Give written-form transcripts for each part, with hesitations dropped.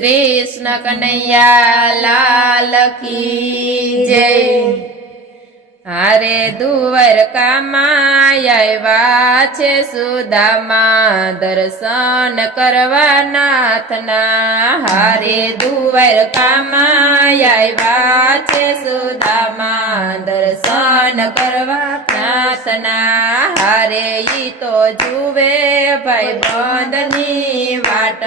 कृष्ण कन्हैया लाल की जय। हारे દ્વારકામાં આવ્યા છે સુદામા દર્શન કરવા નાથના। હારે દ્વારકામાં આવ્યા છે સુદામા દર્શન કરવા નાથના। હારે ઈ તો જુએ ભાઈ બંધની વાટ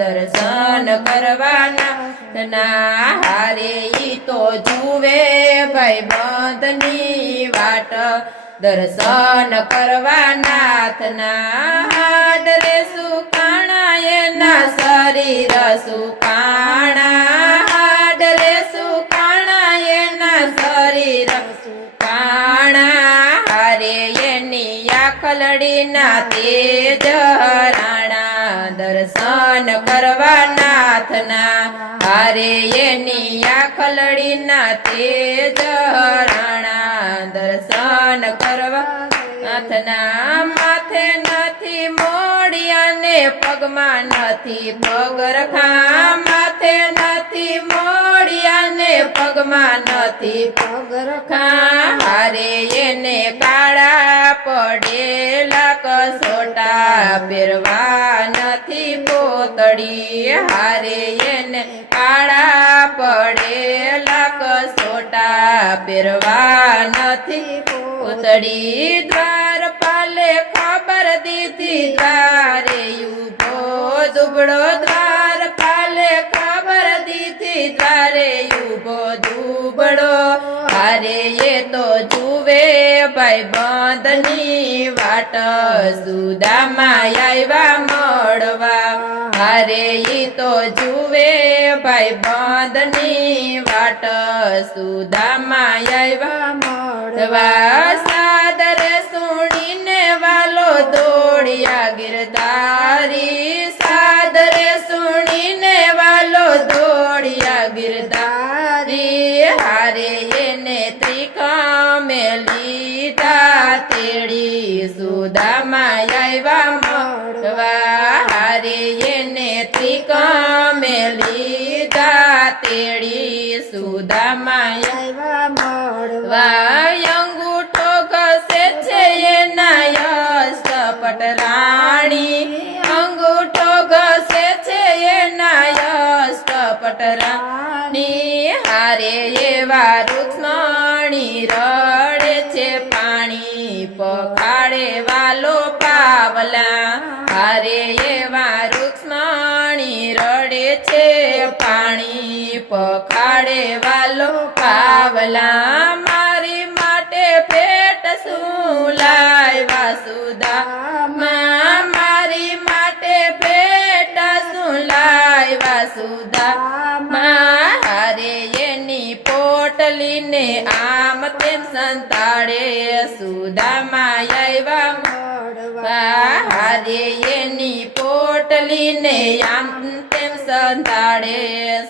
દર્શન કરવા નાથના। હારે ઈ તો જુએ ભાઈ બંધની વાટ દર્શન કરવા નાથના। હાડરે સુકાણા એના શરીર સુકાણા, હાડરે સુકાણા એના શરીર સુકાણા। હારે એની આખલડીના તેજ રાણા દર્શન કરવા નાથના। હારે એની આખલડીના તેજ રાણા દર્શન કરવા નાથના। માથે નથી મોડિયા ને પગમાં નથી પગરખા, માથે નથી મોડિયા ને પગમાં નથી પગરખા। હારે એને કાળા પડેલા કસોટા પહેરવા નથી પોતડી, હારે એને કાળા પડેલા કસોટા પહેરવા નથી પોતડી। દ્વારપાલે ખબર દીધી દ્વારે ઉભો દુબળો, દ્વારપાલે ખબર દીધી દ્વારે ઉભો દુબળો। હારે એ તો જુએ ભાઈ બંધની વાટ સુદામા આવ્યા મળવા। હારે ઈ તો જુએ ભાઈ બંધની વાટ સુદામા આવ્યા મળવા। સાદરે સુણીને વાલો દોડ્યા ગિરધારી, સાદરે સુણીને વાલો દોડ્યા ગિરધારી। હારે એને ત્રિકમે લીધા તેડી સુદામા આવ્યા મળવા। હારે એને ત્રિકમે લીધા તેડી સુદામા આવ્યા મળવા। અંગૂઠો ઘસે છે એના યષ્ટપટ રાણી, અંગૂઠો ઘસે છે એના યષ્ટપટ રાણી। હારે એવા રૂક્ષ્મણી રડે છે પાણી પખાડે વાલો પાવલા। હારે એવા રૂક્ષ્મણી રડે છે પાણી પખાડે વાલો પાવલા। મારી માટે પેટ શું લાવ્યા સુદામા, મારી માટે પેટ શું લાવ્યા સુદામા। હારે એની પોટલીને આમ તેમ સંતાડે સુદામા આવ્યા મળવા। હારે એની પોટલીને આમ તેમ સંતાડે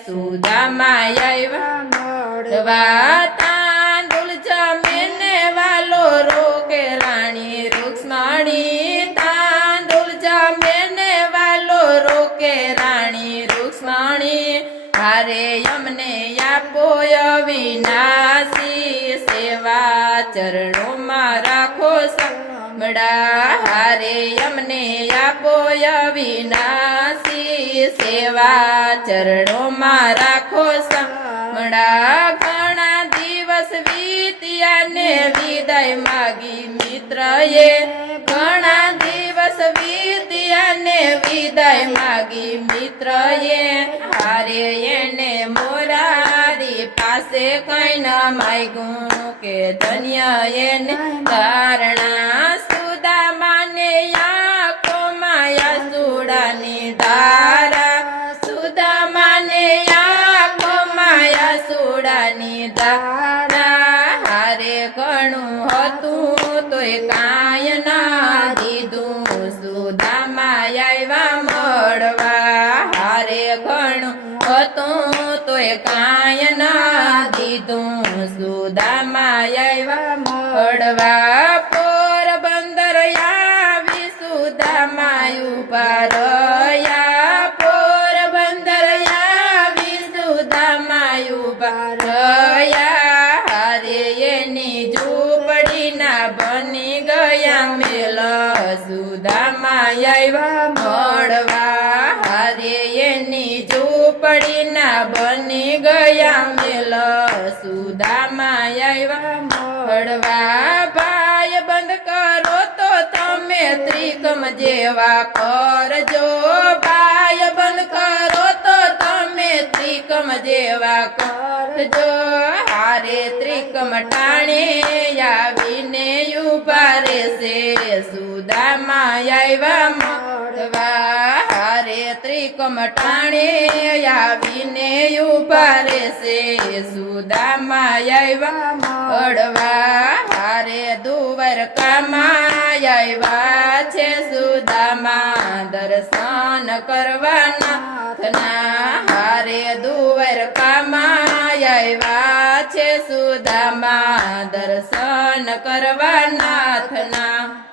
સુદામા આવ્યા મળવા। તાંદુલ જમીને વાલો રોકે રાણી રૂક્ષ્મણી, તાંદુલ જમીને વાલો રોકે રાણી રૂક્ષ્મણી। હારે અમને આપો અવિનાશી સેવા ચરણોમાં રાખો સંભળા। હારે અમને આપો અવિનાશી સેવા ચરણોમાં રાખો સંભળા। ઘણા દિવસ વીત્યા ને વિદાય માગી મિત્રએ, ઘણા દિવસ વીત્યા ને વિદાય માગી મિત્રએ। હારે એને મોરારી પાસે કઈ ન માગ્યું કે ધન્ય એને ધારણા। સુદામાને આંખોમાં આસુડાની ધારા, સુદામાને આંખોમાં આસુડાની ધારા। હારે ઘણું હતું તોય કાંઈ ના દીધું સુદામા આવ્યા મળવા। હારે ઘણું હતું તોય કાંઈ ના દીધું સુદામા આવ્યા મળવા। પોરબંદર આવી સુદામા ઉભા રહ્યા, પોરબંદર એની ઝૂંપડીના બની ગયા મેલ સુદામા આવ્યા મળવા ભાઈ બંધ કરો તો તમે ત્રિકમ જેવા કરજો ભાઈ બંધ કરો તો તમે ત્રિકમ જેવા કરજો હારે ત્રિકમ ટાણે આવીને ઉભા રહેશે સુદામા આવ્યા મળવા હારે ત્રિકમ ટાણે આવીને ઉભા રહેશે સુદામા આવ્યા મળવા હારે દ્વારકામાં આવ્યા છે સુદામા દર્શન કરવાના હારે દ્વારકામાં આવ્યા છે સુદામા દર્શન કરવા નાથના